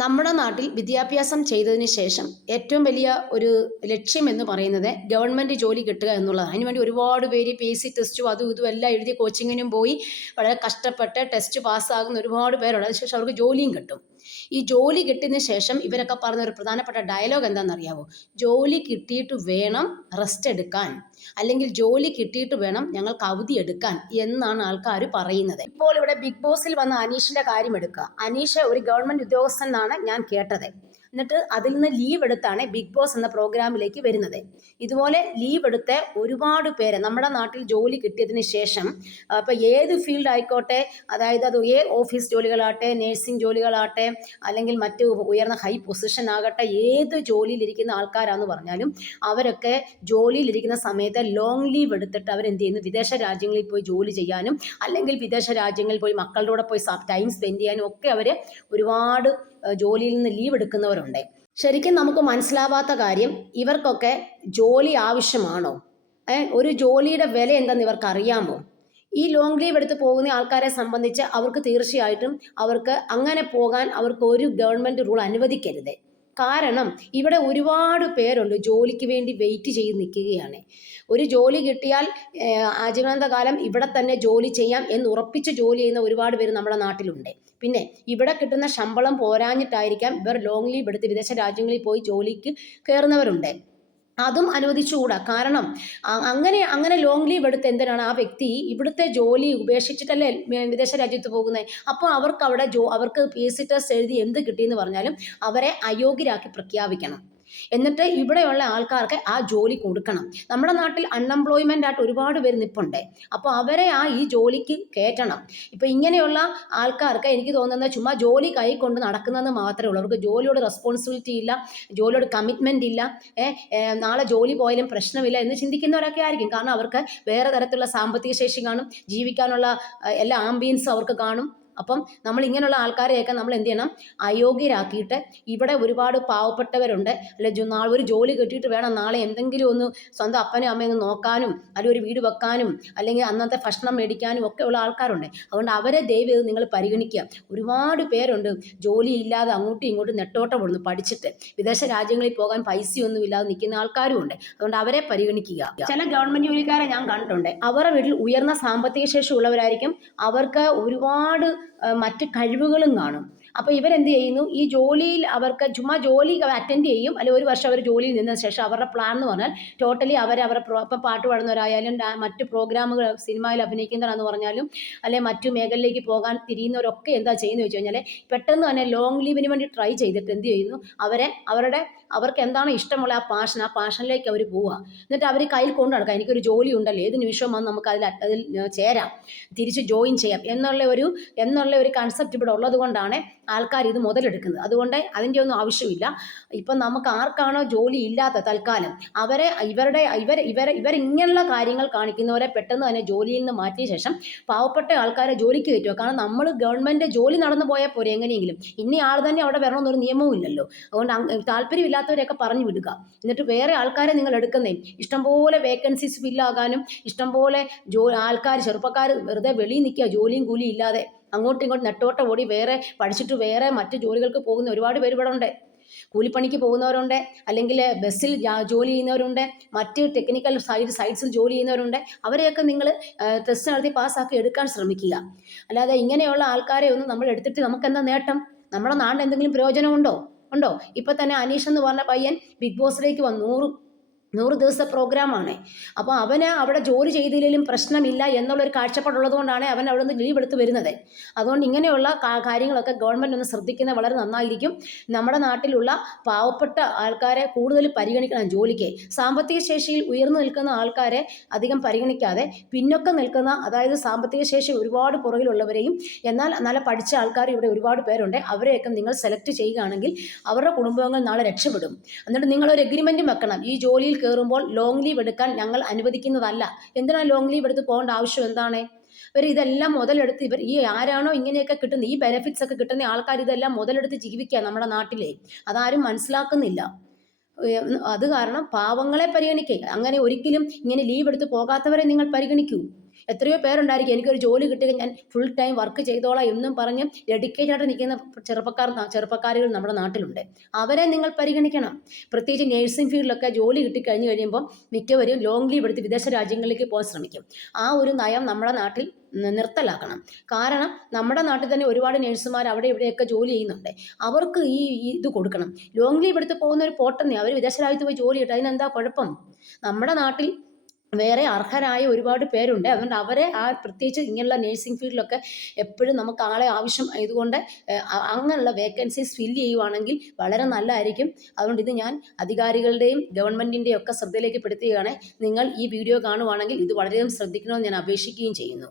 നമ്മുടെ നാട്ടിൽ വിദ്യാഭ്യാസം ചെയ്തതിന് ശേഷം ഏറ്റവും വലിയ ഒരു ലക്ഷ്യം എന്ന് പറയുന്നത് ഗവൺമെൻറ് ജോലി കിട്ടുക എന്നുള്ളതാണ്. അതിനുവേണ്ടി ഒരുപാട് പേര് PSC ടെസ്റ്റും അതും ഇതും എല്ലാം എഴുതി കോച്ചിങ്ങിനും പോയി വളരെ കഷ്ടപ്പെട്ട് ടെസ്റ്റ് പാസ്സാകുന്ന ഒരുപാട് പേരുണ്ട്. അതിനുശേഷം അവർക്ക് ജോലിയും കിട്ടും. ഈ ജോലി കിട്ടിയതിന് ശേഷം ഇവരൊക്കെ പറഞ്ഞ ഒരു പ്രധാനപ്പെട്ട ഡയലോഗ് എന്താണെന്നറിയാവോ? ജോലി കിട്ടിയിട്ട് വേണം റെസ്റ്റ് എടുക്കാൻ, അല്ലെങ്കിൽ ജോലി കിട്ടിയിട്ട് വേണം ഞങ്ങൾക്ക് അവധി എടുക്കാൻ എന്നാണ് ആൾക്കാർ പറയുന്നത്. ഇപ്പോൾ ഇവിടെ ബിഗ് ബോസിൽ വന്ന അനീഷിന്റെ കാര്യം എടുക്കുക. അനീഷ് ഒരു ഗവൺമെന്റ് ഉദ്യോഗസ്ഥൻ എന്നാണ് ഞാൻ കേട്ടത്. എന്നിട്ട് അതിൽ നിന്ന് ലീവ് എടുത്താണ് ബിഗ് ബോസ് എന്ന പ്രോഗ്രാമിലേക്ക് വരുന്നത്. ഇതുപോലെ ലീവ് എടുത്ത ഒരുപാട് പേര് നമ്മുടെ നാട്ടിൽ ജോലി കിട്ടിയതിന് ശേഷം ഇപ്പം ഏത് ഫീൽഡ് ആയിക്കോട്ടെ, അതായത് അത് ഓഫീസ് ജോലികളാട്ടെ, നേഴ്സിംഗ് ജോലികളാട്ടെ, അല്ലെങ്കിൽ മറ്റ് ഉയർന്ന ഹൈ പൊസിഷൻ ആകട്ടെ, ഏത് ജോലിയിലിരിക്കുന്ന ആൾക്കാരാന്ന് പറഞ്ഞാലും അവരൊക്കെ ജോലിയിലിരിക്കുന്ന സമയത്ത് ലോങ് ലീവ് എടുത്തിട്ട് അവരെന്ത് ചെയ്യുന്നു? വിദേശ രാജ്യങ്ങളിൽ പോയി ജോലി ചെയ്യാനും, അല്ലെങ്കിൽ വിദേശ രാജ്യങ്ങളിൽ പോയി മക്കളുടെ കൂടെ പോയി ടൈം സ്പെൻഡ് ചെയ്യാനും ഒക്കെ അവർ ഒരുപാട് ജോലിയിൽ നിന്ന് ലീവ് എടുക്കുന്നവരുണ്ട്. ശരിക്കും നമുക്ക് മനസ്സിലാവാത്ത കാര്യം, ഇവർക്കൊക്കെ ജോലി ആവശ്യമാണോ? ഒരു ജോലിയുടെ വില എന്തെന്ന് ഇവർക്ക് അറിയാമോ? ഈ ലോങ് ലീവ് എടുത്ത് പോകുന്ന ആൾക്കാരെ സംബന്ധിച്ച് അവർക്ക് തീർച്ചയായിട്ടും അവർക്ക് അങ്ങനെ പോകാൻ അവർക്ക് ഒരു ഗവൺമെൻറ് റൂൾ അനുവദിക്കരുത്. കാരണം ഇവിടെ ഒരുപാട് പേരുണ്ട് ജോലിക്ക് വേണ്ടി വെയിറ്റ് ചെയ്ത് നിൽക്കുകയാണ്. ഒരു ജോലി കിട്ടിയാൽ ആജീവനാന്തകാലം ഇവിടെ തന്നെ ജോലി ചെയ്യാം എന്ന് ഉറപ്പിച്ച് ജോലി ചെയ്യുന്ന ഒരുപാട് പേര് നമ്മുടെ നാട്ടിലുണ്ട്. പിന്നെ ഇവിടെ കിട്ടുന്ന ശമ്പളം പോരാഞ്ഞിട്ടായിരിക്കാം ഇവർ ലോങ് ലീവ് എടുത്ത് വിദേശ രാജ്യങ്ങളിൽ പോയി ജോലിക്ക് കയറുന്നവരുണ്ട്. അതും അനുവദിച്ചുകൂടാ. കാരണം അങ്ങനെ ലോങ് ലീവ് എടുത്ത് എന്തിനാണ് ആ വ്യക്തി ഇവിടുത്തെ ജോലി ഉപേക്ഷിച്ചിട്ടല്ലേ വിദേശ രാജ്യത്ത് പോകുന്നത്? അപ്പോൾ അവർക്ക് അവിടെ അവർക്ക് PSC ടെസ്റ്റ് എഴുതി എന്ത് കിട്ടിയെന്ന് പറഞ്ഞാലും അവരെ അയോഗ്യരാക്കി പ്രഖ്യാപിക്കണം. എന്നിട്ട് ഇവിടെയുള്ള ആൾക്കാർക്ക് ആ ജോലി കൊടുക്കണം. നമ്മുടെ നാട്ടിൽ അൺഎംപ്ലോയ്മെൻ്റ് ആയിട്ട് ഒരുപാട് പേര് നിൽപ്പുണ്ട്. അപ്പോൾ അവരെ ഈ ജോലിക്ക് കയറ്റണം. ഇപ്പോൾ ഇങ്ങനെയുള്ള ആൾക്കാർക്ക് എനിക്ക് തോന്നുന്നത് ചുമ്മാ ജോലി കൈ കൊണ്ട് നടക്കുന്നതെന്ന് മാത്രമേ ഉള്ളൂ. അവർക്ക് ജോലിയോട് റെസ്പോൺസിബിലിറ്റി ഇല്ല, ജോലിയോട് കമ്മിറ്റ്മെൻ്റ് ഇല്ല, നാളെ ജോലി പോയാലും പ്രശ്നമില്ല എന്ന് ചിന്തിക്കുന്നവരൊക്കെ ആയിരിക്കും. കാരണം അവർക്ക് വേറെ തരത്തിലുള്ള സാമ്പത്തിക ശേഷി കാണും, ജീവിക്കാനുള്ള എല്ലാ ആംബിയൻസും അവർക്ക് കാണും. അപ്പം നമ്മൾ ഇങ്ങനെയുള്ള ആൾക്കാരെയൊക്കെ നമ്മൾ എന്ത് ചെയ്യണം? അയോഗ്യരാക്കിയിട്ട് ഇവിടെ ഒരുപാട് പാവപ്പെട്ടവരുണ്ട്. നാളെ ഒരു ജോലി കിട്ടിയിട്ട് വേണം നാളെ എന്തെങ്കിലും ഒന്ന് സ്വന്തം അപ്പനും അമ്മയും ഒന്ന് നോക്കാനും, അല്ലെങ്കിൽ ഒരു വീട് വെക്കാനും, അല്ലെങ്കിൽ അന്നത്തെ ഭക്ഷണം മേടിക്കാനും ഒക്കെ ഉള്ള ആൾക്കാരുണ്ട്. അതുകൊണ്ട് അവരെ ദയവ് ചെയ്ത് നിങ്ങൾ പരിഗണിക്കുക. ഒരുപാട് പേരുണ്ട് ജോലി ഇല്ലാതെ അങ്ങോട്ടും ഇങ്ങോട്ടും നെട്ടോട്ടം ഓടുന്നു, പഠിച്ചിട്ട് വിദേശ രാജ്യങ്ങളിൽ പോകാൻ പൈസയൊന്നും ഇല്ലാതെ നിൽക്കുന്ന ആൾക്കാരും ഉണ്ട്. അതുകൊണ്ട് അവരെ പരിഗണിക്കുക. ചില ഗവൺമെൻറ് ജോലിക്കാരെ ഞാൻ കണ്ടിട്ടുണ്ട്. അവരുടെ വീട്ടിൽ ഉയർന്ന സാമ്പത്തിക ശേഷി ഉള്ളവരായിരിക്കും. അവർക്ക് ഒരുപാട് മറ്റ് കഴിവുകളും കാണും. അപ്പോൾ ഇവരെന്ത് ചെയ്യുന്നു? ഈ ജോലിയിൽ അവർക്ക് ചുമ്മാ ജോലി അറ്റൻഡ് ചെയ്യും, അല്ലെങ്കിൽ ഒരു വർഷം അവർ ജോലിയിൽ നിന്നതിന് ശേഷം അവരുടെ പ്ലാൻ എന്ന് പറഞ്ഞാൽ ടോട്ടലി അവരുടെ ഇപ്പം പാട്ട് പാടുന്നവരായാലും മറ്റ് പ്രോഗ്രാമുകൾ സിനിമയിൽ അഭിനയിക്കുന്നവരാന്ന് പറഞ്ഞാലും, അല്ലെങ്കിൽ മറ്റു മേഖലയിലേക്ക് പോകാൻ തിരിയുന്നവരൊക്കെ എന്താ ചെയ്യുന്നത് വെച്ച് കഴിഞ്ഞാൽ പെട്ടെന്ന് തന്നെ ലോങ് ലീവിന് വേണ്ടി ട്രൈ ചെയ്തിട്ട് എന്ത് ചെയ്യുന്നു? അവർക്ക് എന്താണ് ഇഷ്ടമുള്ള ആ പാഷനിലേക്ക് അവർ പോവുക. എന്നിട്ട് അവർ കയ്യിൽ കൊണ്ടു നടക്കുക. എനിക്കൊരു ജോലി ഉണ്ടല്ലോ, ഏത് നിമിഷവും വന്ന് നമുക്ക് അതിൽ ചേരാം, തിരിച്ച് ജോയിൻ ചെയ്യാം എന്നുള്ള ഒരു കൺസെപ്റ്റ് ഇവിടെ ഉള്ളത് കൊണ്ടാണ് ആൾക്കാർ ഇത് മുതലെടുക്കുന്നത്. അതുകൊണ്ട് അതിൻ്റെ ഒന്നും ആവശ്യമില്ല. ഇപ്പം നമുക്ക് ആർക്കാണോ ജോലി ഇല്ലാത്ത തൽക്കാലം ഇവരിങ്ങനെയുള്ള കാര്യങ്ങൾ കാണിക്കുന്നവരെ പെട്ടെന്ന് തന്നെ ജോലിയിൽ നിന്ന് മാറ്റിയ ശേഷം പാവപ്പെട്ട ആൾക്കാരെ ജോലിക്ക് കയറ്റുക. കാരണം നമ്മൾ ഗവൺമെൻറ് ജോലി നടന്നു പോയാൽ പോരെ എങ്ങനെയെങ്കിലും. ഇനി ആൾ തന്നെ അവിടെ വരണമെന്നൊരു നിയമവും ഇല്ലല്ലോ. അതുകൊണ്ട് താല്പര്യമില്ലാത്തവരെയൊക്കെ പറഞ്ഞു വിടുക. എന്നിട്ട് വേറെ ആൾക്കാരെ നിങ്ങൾ എടുക്കുന്നേ. ഇഷ്ടംപോലെ വേക്കൻസീസ് ഫില്ലാകാനും, ഇഷ്ടംപോലെ ആൾക്കാർ ചെറുപ്പക്കാർ വെറുതെ വെളിയിൽ നിൽക്കുക ജോലിയും കൂലിയും ഇല്ലാതെ, അങ്ങോട്ടും ഇങ്ങോട്ടും നെട്ടോട്ടം ഓടി വേറെ പഠിച്ചിട്ട് വേറെ മറ്റ് ജോലികൾക്ക് പോകുന്ന ഒരുപാട് പേര് ഇവിടെ ഉണ്ട്. കൂലിപ്പണിക്ക് പോകുന്നവരുണ്ട്, അല്ലെങ്കിൽ ബസ്സിൽ ജോലി ചെയ്യുന്നവരുണ്ട്, മറ്റ് ടെക്നിക്കൽ സൈറ്റ്സിൽ ജോലി ചെയ്യുന്നവരുണ്ട്. അവരെയൊക്കെ നിങ്ങൾ ടെസ്റ്റ് നടത്തി പാസ്സാക്കി എടുക്കാൻ ശ്രമിക്കുക. അല്ലാതെ ഇങ്ങനെയുള്ള ആൾക്കാരെ ഒന്നും നമ്മൾ എടുത്തിട്ട് നമുക്കെന്താ നേട്ടം? നമ്മുടെ നാടിന് എന്തെങ്കിലും പ്രയോജനമുണ്ടോ? ഇപ്പം തന്നെ അനീഷ് എന്ന് പറഞ്ഞ പയ്യൻ ബിഗ് ബോസിലേക്ക് വന്നു. 100 ദിവസത്തെ പ്രോഗ്രാമാണ്. അപ്പോൾ അവന് അവിടെ ജോലി ചെയ്തില്ലെങ്കിലും പ്രശ്നമില്ല എന്നുള്ളൊരു കാഴ്ചപ്പാടുള്ളത് കൊണ്ടാണ് അവൻ അവിടെ നിന്ന് ലീവ് എടുത്ത് വരുന്നത്. അതുകൊണ്ട് ഇങ്ങനെയുള്ള കാര്യങ്ങളൊക്കെ ഗവൺമെൻറ് ഒന്ന് ശ്രദ്ധിക്കുന്നത് വളരെ നന്നായിരിക്കും. നമ്മുടെ നാട്ടിലുള്ള പാവപ്പെട്ട ആൾക്കാരെ കൂടുതൽ പരിഗണിക്കണം ജോലിക്ക്. സാമ്പത്തിക ശേഷിയിൽ ഉയർന്നു നിൽക്കുന്ന ആൾക്കാരെ അധികം പരിഗണിക്കാതെ പിന്നൊക്കെ നിൽക്കുന്ന, അതായത് സാമ്പത്തിക ശേഷി ഒരുപാട് പുറകിലുള്ളവരെയും എന്നാൽ നല്ല പഠിച്ച ആൾക്കാർ ഇവിടെ ഒരുപാട് പേരുണ്ട്. അവരെയൊക്കെ നിങ്ങൾ സെലക്ട് ചെയ്യുകയാണെങ്കിൽ അവരുടെ കുടുംബങ്ങൾ നാളെ രക്ഷപ്പെടും. എന്നിട്ട് നിങ്ങളൊരു എഗ്രിമെൻറ്റും വെക്കണം. ഈ ജോലിയിൽ കയറുമ്പോൾ ലോങ് ലീവ് എടുക്കാൻ ഞങ്ങൾ അനുവദിക്കുന്നതല്ല. എന്തിനാണ് ലോങ് ലീവ് എടുത്ത് പോകേണ്ട ആവശ്യം എന്താണ്? ഇതെല്ലാം മുതലെടുത്ത് ഈ ആരാണോ ഇങ്ങനെയൊക്കെ കിട്ടുന്ന ഈ ബെനിഫിറ്റ്സ് ഒക്കെ കിട്ടുന്ന ആൾക്കാർ ഇതെല്ലാം മുതലെടുത്ത് ജീവിക്കുക നമ്മുടെ നാട്ടിലെ. അതാരും മനസ്സിലാക്കുന്നില്ല. അത് കാരണം പാവങ്ങളെ പരിഗണിക്കുക. അങ്ങനെ ഒരിക്കലും ഇങ്ങനെ ലീവ് എടുത്ത് പോകാത്തവരെ നിങ്ങൾ പരിഗണിക്കൂ. എത്രയോ പേരുണ്ടായിരിക്കും എനിക്കൊരു ജോലി കിട്ടുക ഞാൻ ഫുൾ ടൈം വർക്ക് ചെയ്തോളാം എന്നും പറഞ്ഞ് ഡെഡിക്കേറ്റഡ് ആയിട്ട് നിൽക്കുന്ന ചെറുപ്പക്കാരികൾ നമ്മുടെ നാട്ടിലുണ്ട്. അവരെ നിങ്ങൾ പരിഗണിക്കണം. പ്രത്യേകിച്ച് നേഴ്സിംഗ് ഫീൽഡിലൊക്കെ ജോലി കിട്ടിക്കഴിഞ്ഞ് കഴിയുമ്പോൾ മിക്കവരും ലോങ് ലീവ് എടുത്ത് വിദേശ രാജ്യങ്ങളിലേക്ക് പോകാൻ ശ്രമിക്കും. ആ ഒരു നയം നമ്മുടെ നാട്ടിൽ നിർത്തലാക്കണം. കാരണം നമ്മുടെ നാട്ടിൽ തന്നെ ഒരുപാട് നേഴ്സുമാർ അവിടെ ഇവിടെയൊക്കെ ജോലി ചെയ്യുന്നുണ്ട്. അവർക്ക് ഈ ഇത് കൊടുക്കണം. ലോങ് ലീവ് എടുത്ത് പോകുന്നവർ പോട്ടെന്നേ, അവർ വിദേശ രാജ്യത്ത് പോയി ജോലി കിട്ടും, അതിനെന്താ കുഴപ്പം? നമ്മുടെ നാട്ടിൽ വേറെ അർഹരായ ഒരുപാട് പേരുണ്ട്. അതുകൊണ്ട് അവരെ പ്രത്യേകിച്ച് ഇങ്ങനെയുള്ള നേഴ്സിംഗ് ഫീൽഡിലൊക്കെ എപ്പോഴും നമുക്ക് ആളെ ആവശ്യം ആയതുകൊണ്ട് അങ്ങനെയുള്ള വേക്കൻസീസ് ഫില്ല് ചെയ്യുവാണെങ്കിൽ വളരെ നല്ലതായിരിക്കും. അതുകൊണ്ട് ഇത് ഞാൻ അധികാരികളുടെയും ഗവൺമെൻറ്റിൻ്റെയും ഒക്കെ ശ്രദ്ധയിലേക്ക് പെടുത്തുകയാണ്. നിങ്ങൾ ഈ വീഡിയോ കാണുവാണെങ്കിൽ ഇത് വളരെയധികം ശ്രദ്ധിക്കണമെന്ന് ഞാൻ അപേക്ഷിക്കുകയും ചെയ്യുന്നു.